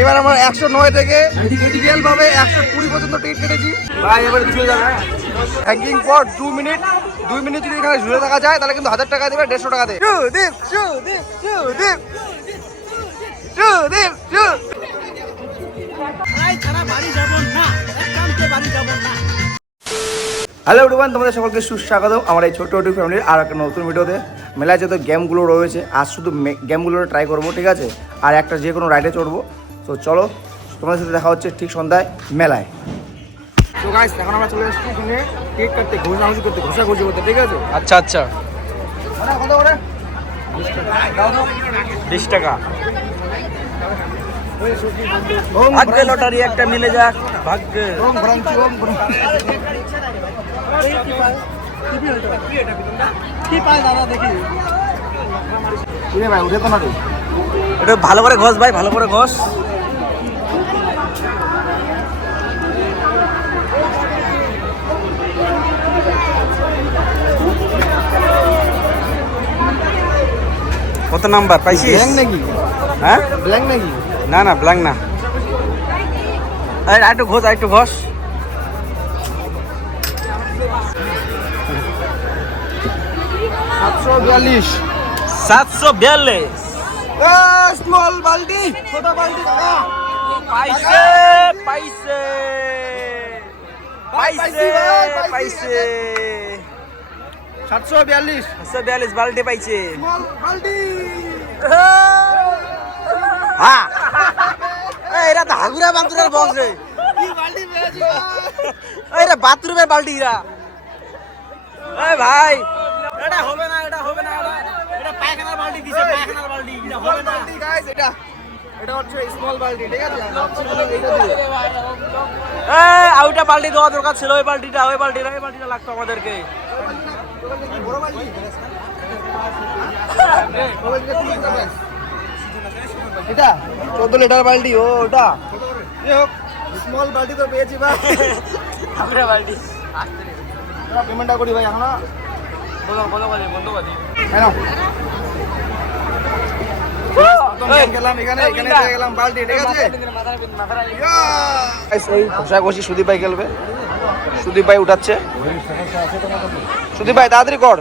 এবার আমরা 109 থেকে রিয়েল ভাবে 120 পর্যন্ত টিকিট কেটেছি ভাই। এবার ঝুলে যাবে হ্যাঙ্গিং ফর 2 মিনিট। 2 মিনিট যদি এখানে ঝুলে থাকা যায় তাহলে কিন্তু 1000 টাকা দেবে, 150 টাকা দেবে। হ্যালো এভরিওয়ান, তোমাদের সকলকে সুস্বাগত আমার এই ছোট্ট ইউটিউব ফ্যামিলির আর একটা নতুন ভিডিওতে। মেলায় যত গেমগুলো রয়েছে আজ শুধু গেমগুলো ট্রাই করবো, ঠিক আছে? আর একটা যে কোনো রাইডে চড়বো। তো চলো তোমাদের সাথে দেখা হচ্ছে ঠিক সন্ধ্যায় মেলায়। তো গাইস এখন আমরা চলে এসেছি এখানে কেক কাটতে, ঘোষাঘুষি করতে, ঠিক আছে? আচ্ছা আচ্ছা, কত করে? 20 টাকা। ভাগ্যে লটারি একটা মিলে যাক, ভাগ্যে। এটা ভালো করে ঘষ ভাই, ভালো করে ঘষ। কত নাম্বার পাইছিস? ব্ল্যাঙ্ক নাকি? হ্যাঁ ব্ল্যাঙ্ক নাকি? না না, ব্ল্যাঙ্ক না। একটু ঘষ, একটু ঘষ। 742। 742। স্মল বালতি, ছোট বালতি দাদা। পাইছে পাইছে পাইছে পাইছে 742 742 বালতি পাইছে। স্মল বালতি। হ্যাঁ, এরা তো হাগুরা বাথরুমের বক্স রে। কি বালতি পেয়েছি? এরা বাথরুমের বালতি এরা। এই ভাই, এটা হবে না, এটা হবে না, এটা পায়খানার বালতি দিছে, পায়খানার বালতি। এটা হবে না গাইস, এটা হচ্ছে স্মল বালতি, ঠিক আছে? আউটা বালতি দেওয়া দরকার ছিল। ওই বালতিটা লাগতো আমাদেরকে। বড় বালতি এটা 14 লিটার বালতি। ও ওটা স্মল বালতি তো পেয়েছি ভাই। আমরা বালতি পেমেন্টটা করি ভাই এখন। বন্ধ করে দিই। হ্যাঁ গেলাম এখানে পেয়ে গেলাম বালতি, ঠিক আছে? এই ঘষাঘষি সুদীপ ভাই খেলবে। সুদীপ ভাই উঠাচ্ছে। সুদীপ ভাই তাড়াতাড়ি কর।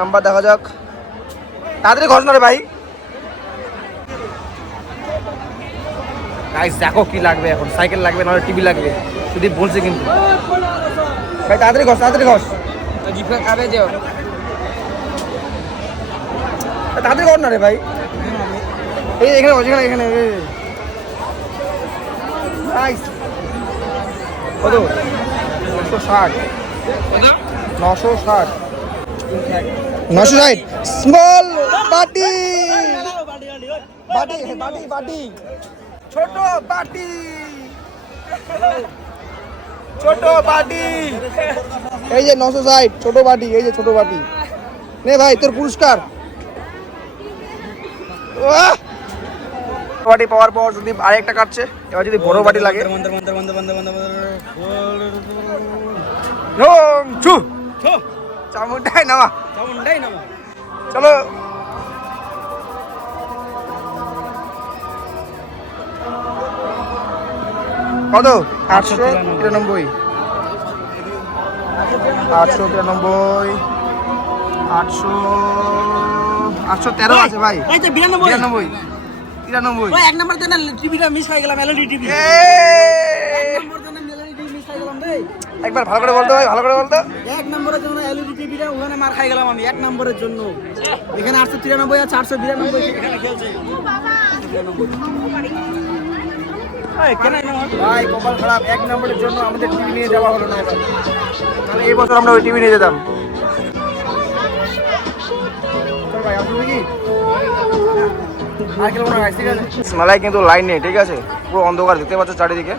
নাম্বার দেখা যাক, তাড়াতাড়ি ঘষ না রে ভাই। গাইস দেখো কি লাগবে এখন, সাইকেল লাগবে, নাহলে টিভি লাগবে। সুদীপ বলছে কিন্তু ভাই তাড়াতাড়ি ঘষ, তাড়াতাড়ি ঘষ। খাবে যাও, তাড়াতাড়ি কর না রে ভাই। এই এখানে বসে, এখানে নাইস। কত? 960। 960 স্মল বাটি। বাটি বাটি বাটি, ছোট বাটি, ছোট বাটি। এই যে 960 ছোট বাটি, এই যে ছোট বাটি। নে ভাই তোর পুরস্কার। বাটি পাওয়ার পর যদি আরেকটা কাটছে, এবার যদি বড় বাটি লাগে। চামুন্ডাই নামা, চলো। কত? 893। 893। 813 আছে ভাই। 92। 93। এক নাম্বার দেন, টিভিটা মিস হয়ে গেলাম। এলইডি টিভি একবার ভালো করে বলতে ভাই, ভালো করে বলতো। এক নম্বরের জন্য এলইডি টিভিটা ওখানে মার খাই গেলাম আমি। এক নম্বরের জন্য এখানে 893 আর 492 এখানে খেলছে। ভাই কপাল খারাপ, এক নম্বরের জন্য আমাদের টিভি নিয়ে যাওয়া হলো না। এবার তাহলে এই বছর আমরা ওই টিভি নিয়ে যেতাম। ভাই আপনি কি আর খেলবো না? ঠিক আছে, মেলায় কিন্তু লাইন নেই, ঠিক আছে? পুরো অন্ধকার, দেখতে পাচ্ছ চারিদিকে।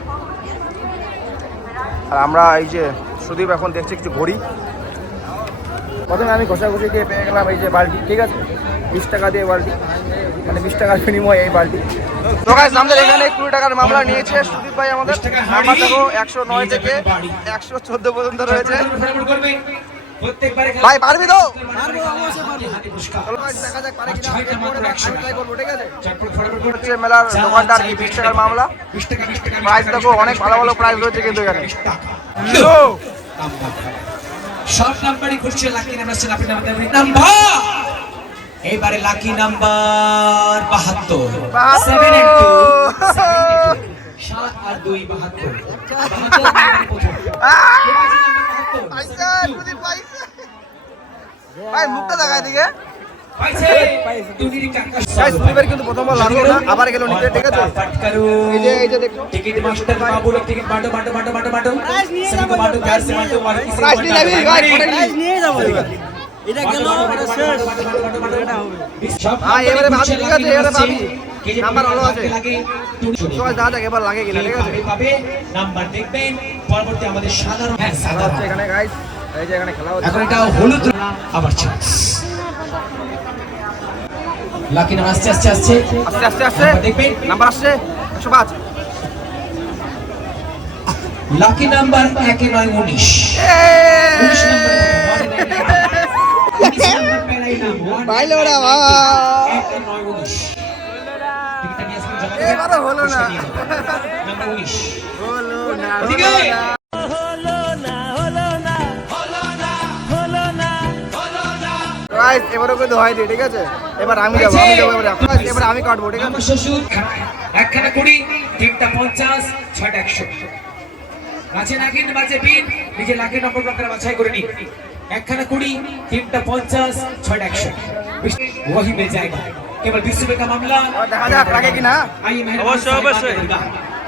আর আমরা এই যে সুদীপ এখন দেখছি কিছু ঘড়ি। প্রথমে আমি ঘষাঘষি দিয়ে পেয়ে গেলাম এই যে বালতি, ঠিক আছে? 20 টাকা দিয়ে বালতি, মানে 20 টাকার বিনিময়ে এই বালতি। তো গাইস আমাদের এখানে 20 টাকার মামলা নিয়েছে সুদীপ ভাই আমাদের। নাম্বার দেখো 109 থেকে 114 পর্যন্ত রয়েছে। ভাই পারবি তো? চলো গাইস দেখা যাক পারে কিনা। আমি ট্রাই করবো, ঠিক আছে? হচ্ছে মেলার দোকানদার 20 টাকার মামলা। প্রাইস দেখো অনেক ভালো ভালো প্রাইস রয়েছে কিন্তু এখানে। সব নাম্বারই ঘুরছে, লাকি নাম্বার ছিল আপনি নাম্বার এইবারে লাকি নাম্বার 72 7 আর 2 72 ভাই মুখটা দেখায় দিকে। পাইছে দুনির কাকা গাইস সুদীপের কিন্তু প্রথমবার লাগলো না, আবার গেল নিতে, ঠিক আছে? এই যে দেখো টিকিট মাস্টার বাবু লোক টিকিট বাটো সবই को बांटो प्यार से बांटो और किसी প্রাইস নিয়ে যাবি ভাই, প্রাইজ নিয়ে যাবো এটা গেল এটা শেষ এটা হবে হ্যাঁ এবারে ভাবি, ঠিক আছে? এবারে ভাবি নাম্বার ভালো আছে, তো যা যাক এবার লাগে কিনা, ঠিক আছে? পাবে নাম্বার দেখবেন পরবর্তী আমাদের সাধারণ হ্যাঁ সাধারণ এখানে গাইস এই যে এখানে খেলা হচ্ছে। এখন এটা হলুদ আবার চান্স লাকি নাম্বার আসছে আস্তে দেখবেন নাম্বার আসছে 105। লাকি নাম্বার 1 9 19 19 নাম্বার পেলাই নাম বাইলো রে বাবা, 1 9 19 টিকিটটা নিয়ে আসবেন জমা এবারে হলো না, নাম্বার 19 হলো না, ওদিকে গাইস এবারে কিন্তু হয়নি, ঠিক আছে? এবার আমি যাবো এবার আমি কাটবো, ঠিক আছে? আমার শ্বশুর একখানা 20 তিনটা 50 ছয়টা 100 নাচে নাগিন বাজে বিন নিজে লাখে নম্বর প্রকার বাছাই করে নি একখানা 20 তিনটা 50 ছয়টা 100 वही मिल जाएगा केवल 20 रुपए का मामला और দেখা যাক লাগে কিনা। आइए अवश्य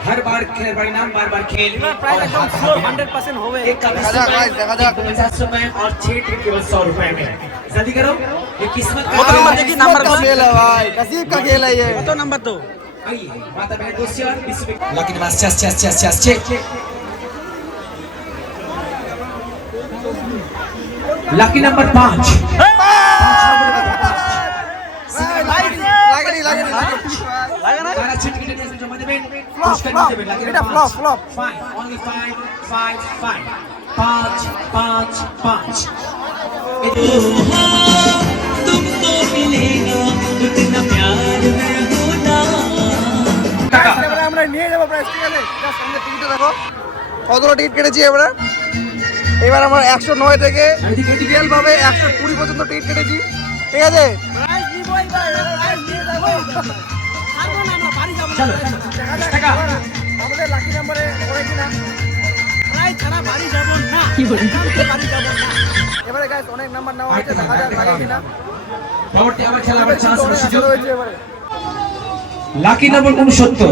हर बार खेल बार नाम बार बार खेल প্রাইজ একদম শিওর 100% হবে एक का 20 দেখা যাক, দেখা যাক। 50 रुपए और 6 टिकट केवल 100 रुपए में जल्दी करो ये किस्मत কত নাম্বার দেখি নাম্বার का खेल है भाई, नसीब का खेल है ये। কত নাম্বার তো आइए माता बहन दोस्तों 20 रुपए लेकिन बस चेस लकी नंबर 5 লাগেনি লাগে না सारा छिट के टेस्ट जमा देबेन Flop, flop, এটা flop, flop। 5 only 5 5 5 तुमको मिलेगा उतना प्यार में होना এবারে আমরা নিয়ে যাবো প্রাইস, ঠিক আছে? জাস্ট সামনে টিকিটটা দেখো কতটা টিকিট কেটেছি এবারে। এবার আমরা 109 থেকে ডিটেল ভাবে 120 পর্যন্ত টিকিট কেটেছি, ঠিক আছে? প্রাইজ নিবই ভাই প্রাইজ নিয়ে যাবো ছাড়বো না আমরা বাড়ি যাবো चलो টাকা আমাদের লাকি নাম্বারে পড়ে কিনা। প্রাইজ ছাড়া বাড়ি যাবো না কি বলি বাড়ি যাবো না এবারে গাইস অনেক নাম্বার নেওয়া হয়েছে, দেখা যাক লাগে কিনা। পরবর্তী আবার খেলা আবার চান্স অনেক সুযোগ আসর হয়েছে এবারে। লাকি নাম্বার 69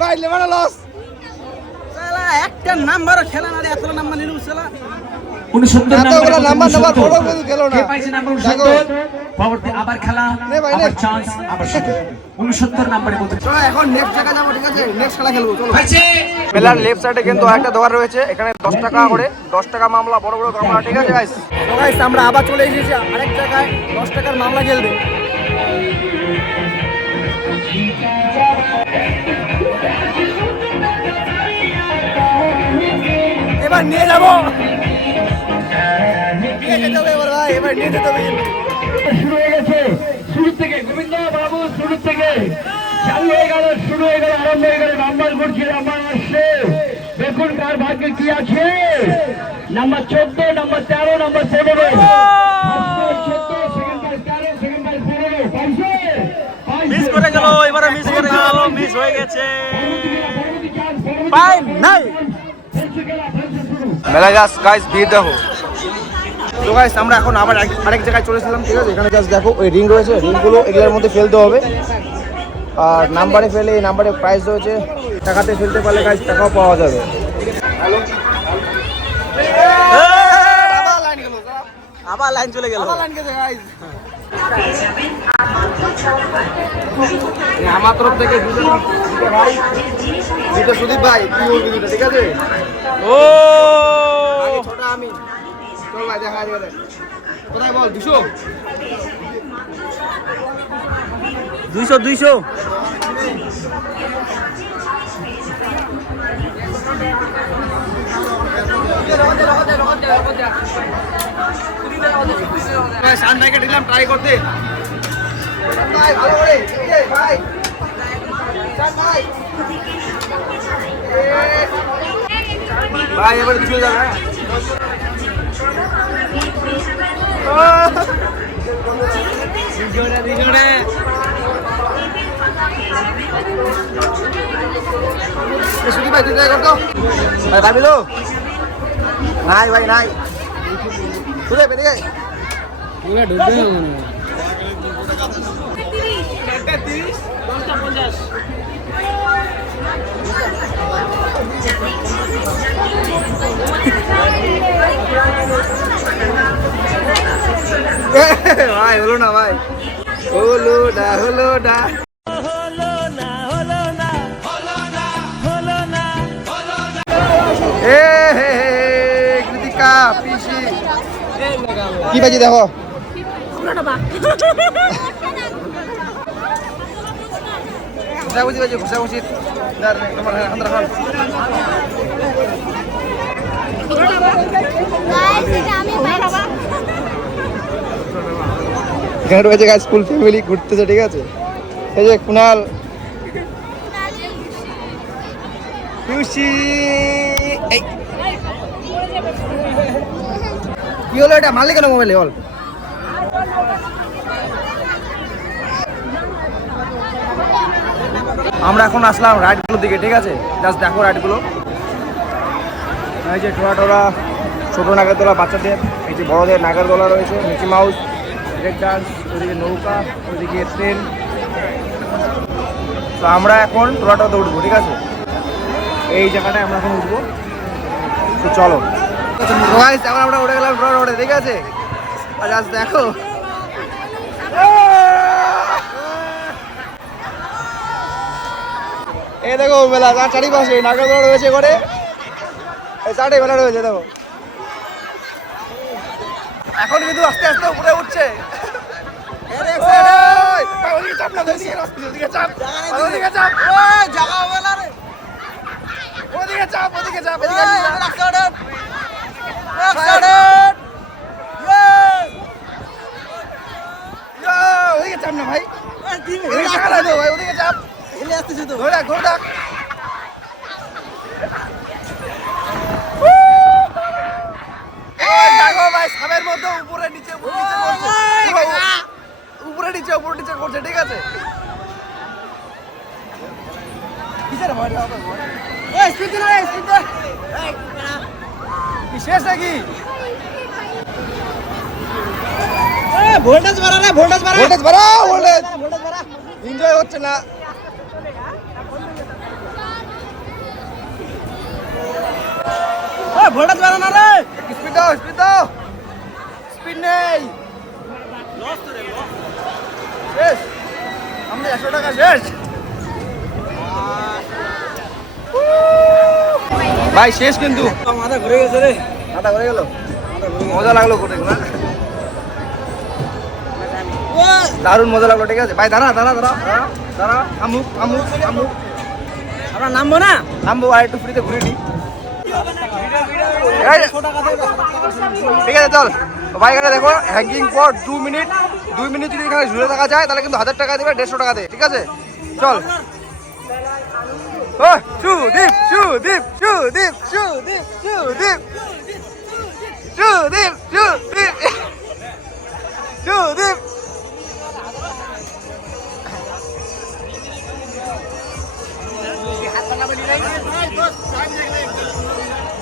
ভাই লেভানো লস। শালা একটা নাম্বার খেলা না রে এত নাম্বার নিলু শালা 69 এতগুলো নাম্বার নেওয়ার পরেও কিন্তু খেলো না। কে পাইছে নাম্বার দেখো। 69 পরবর্তী আবার খেলা নে ভাই, আবার নে। চান্স আবার সুযোগ 69 নম্বরে বলতে চলো এখন নেক্সট জায়গা যাবো, ঠিক আছে? নেক্সট খেলা খেলবো, চলো। পাইছে মেলার লেফট সাইডে কিন্তু একটা দোকান রয়েছে, এখানে 10 টাকা করে 10 টাকা মামলা, বড় বড় মামলা, ঠিক আছে গাইস? তো গাইস আমরা আবার চলে এসেছি আরেক জায়গায় 10 টাকার মামলা খেলতে। এবার নিয়ে যাবো, নিয়ে যেতে হবে এবার ভাই, এবার নিয়ে যেতে হবে কিন্তু। শুরু হয়ে গেছে শুরু থেকে গোবিন্দ বাবু শুরু থেকে চালু হয়ে গেল শুরু হয়ে গেল আরম্ভ হয়ে গেল নাম্বার করছি নাম্বার আসছে দেখুন কার ভাগ্যে কি আছে নাম্বার 14 নাম্বার 13 নাম্বার 15 মিস করে গেল এবারে মিস করে গেল মিস হয়ে গেছে পাই নাই মেলা জাস্ট গাইস ভিড় দেখো। তো গাইস আমরা এখন আবার আরেক জায়গায় চলে এসেছিলাম, ঠিক আছে? এখানে জাস্ট দেখো ওই রিং রয়েছে, রিংগুলো এগুলোর মধ্যে ফেলতে হবে। আর নাম্বারে ফেলে এই নাম্বারে প্রাইস রয়েছে, টাকাতে ফেলতে পারলে গাইস টাকাও পাওয়া যাবে। আবার লাইন চলে গেল আমার তরফ থেকে দুটো ভাই, দুটো সুদীপ ভাই, তুই বলবি দুটো, ঠিক আছে? ও আগে ছোট আমি, চল ভাই দেখা যাবে। কোথায় বল 200 200 শান ভাইকে দিলাম ট্রাই করতে। ভাই ভালো করে ভাই ভাই এবার চলে যাবে। ভাই তুই করতো ভাই ভাবিলো নাই ভাই নাই তুলে বেরিয়ে ভাই হলো না ভাই হলো না কৃতিকা পিসি কি বাজি দেখো ঘুষাঘুষি এখানে রয়েছে গাছ ফুল ফ্যামিলি ঘুরতেছে ঠিক আছে এই যে কুনাল খুশি কি হলো এটা মারলে কেন মোবাইলে বল আমরা এখন আসলাম রাইডগুলোর দিকে ঠিক আছে জাস্ট দেখো রাইডগুলো এই যে টোরা ছোটো নাগরদোলা বাচ্চাদের এই যে বড়দের নাগরদোলা রয়েছে মিকি মাউস ব্রেক ডান্স ওইদিকে নৌকা ওইদিকে ট্রেন তো আমরা এখন টোরাটাতে উঠবো ঠিক আছে এই জায়গাটায় আমরা এখন উঠবো তো চলো এখন আমরা উঠে গেলাম টোরা রোডে ঠিক আছে আর আজ দেখো এই দেখো মেলা তার চারিপাশে নাগরদোলা রয়েছে করে এই চারটে মেলা রয়েছে দেখো এখন কিন্তু আস্তে আস্তে উপরে উঠছে চাপ না ভাই ওদিকে চাপ ঘোর দেখ দেখো ভাই সাবের মধ্যে উপরে নিচে উপরে নিচে করছে ঠিক আছে শেষ নাকি ভোল্টেজ বাড়াও এনজয় হচ্ছে না ভোল্টেজ বাড়ানো রে স্পিড দাও স্পিড নেই শেষ আমাদের 100 টাকা শেষ ভাই শেষ কিন্তু মাথা ঘুরে গেছে রে মাথা ঘুরে গেল মজা লাগলো কোটে না দারুণ মজা লাগলো ঠিক আছে ভাই দাঁড়া আমুক আমরা নামবো আর একটু ফ্রিতে ঘুরে নিই ঠিক আছে চল ভাই এখানে দেখো হ্যাঙ্গিং পর 2 মিনিট যদি এখানে ঝুলে থাকা যায় তাহলে কিন্তু 1000 টাকা দেবে 150 টাকা দেবে ঠিক আছে চল ও Sudip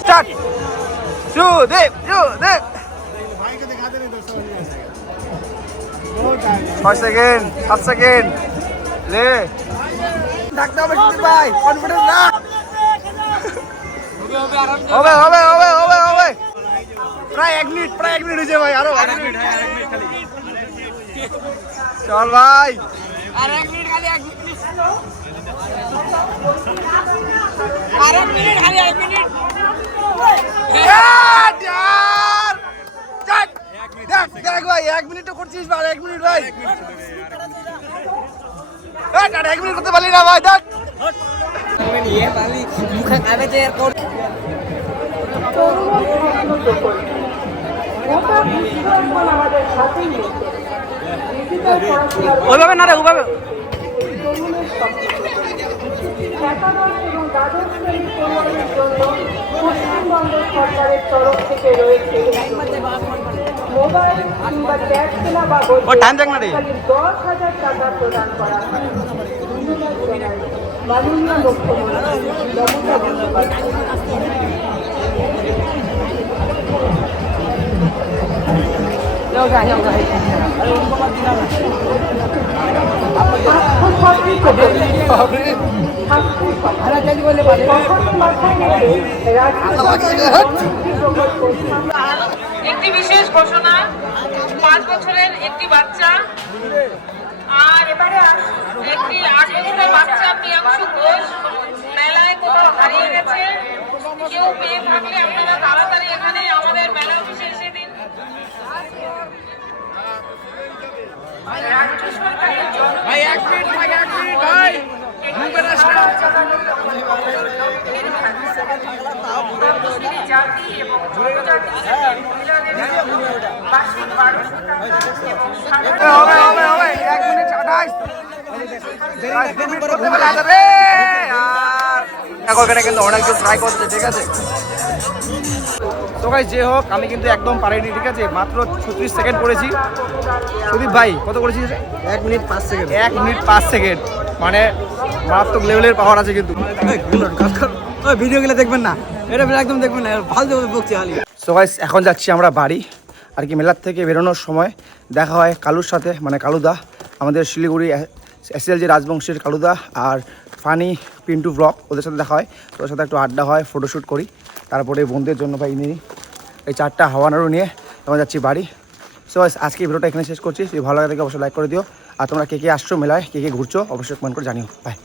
start Sudip 6 second 7 second লে ডাকতে হবে সুদীপ ভাই কনফিডেন্স না হবে প্রায় 1 মিনিট হয়েছে ভাই আরো 1 মিনিট খালি চল ভাই আর 1 মিনিট খালি 1 মিনিট আর 1 মিনিট খালি 1 মিনিট यार चल देख দেখ ভাই 1 মিনিট তো করছিস ভাই 1 মিনিট ভাই টাটা 1 মিনিট করতে পারলি না ভাই দেখ মুখে কানে যে কোন ওইভাবে না রে ওইভাবে একাদশ এবং দ্বাদশ শ্রেণীর পড়ুয়াদের জন্য পশ্চিমবঙ্গ সরকারের তরফ থেকে রয়েছে মোবাইল কিংবা ট্যাগ কেনা বাবদ 10,000 টাকা প্রদান করা হয়। ধন্যবাদ জানাই মাননীয় মুখ্যমন্ত্রী মমতা বন্দ্যোপাধ্যায়। একটি বিশেষ ঘোষণা 5 বছরের একটি বাচ্চা আর এবারে একটি 8 বছরের বাচ্চা প্রিয়াংশু ঘোষ মেলায় কোথাও হারিয়ে গেছে। কেউ পেয়ে থাকলে আপনারা তাড়াতাড়ি এখানে আমাদের মেলা অফিসে এসে দিন। রাজ্য সরকারের জাতি এবং জনজাতি মহিলাদের বার্ষিক 1200 টাকা এবং হবে 1 মিনিট 28 মিনিট করতে বলে যাবে আর কিন্তু অনেকজন ট্রাই করছে ঠিক আছে। তো ভাই যে হোক আমি কিন্তু একদম পারিনি ঠিক আছে, মাত্র 36 সেকেন্ড করেছি। সুদীপ ভাই কত করেছিস? 1 মিনিট 5 সেকেন্ড 1 মিনিট 5 সেকেন্ড মানে মারাত্মক লেভেলের পাওয়ার আছে কিন্তু। ওই ভিডিওগুলো দেখবেন না, এটা একদম দেখবেন না, ফালতু বকছি খালি। সো গাইস এখন যাচ্ছি আমরা বাড়ি আর কি। মেলার থেকে বেরোনোর সময় দেখা হয় কালুর সাথে, মানে কালুদা আমাদের শিলিগুড়ি SLG রাজবংশের কালুদা আর ফানি পিন্টু ব্লগ, ওদের সাথে দেখা হয়। তো ওদের সাথে একটু আড্ডা হয়, ফটোশ্যুট করি, তারপরে বন্ধুদের জন্য ভাই নিই এই 4টা হাওয়ানারও নিয়ে তখন যাচ্ছি বাড়ি। সো আজকে ভিডিওটা এখানে শেষ করছি। যদি ভালো লাগে থাকে অবশ্যই লাইক করে দিও। আর তোমরা কে কে আসছো মেলায়, কে কে ঘুরছো অবশ্যই কমেন্ট করে জানিও। বাই।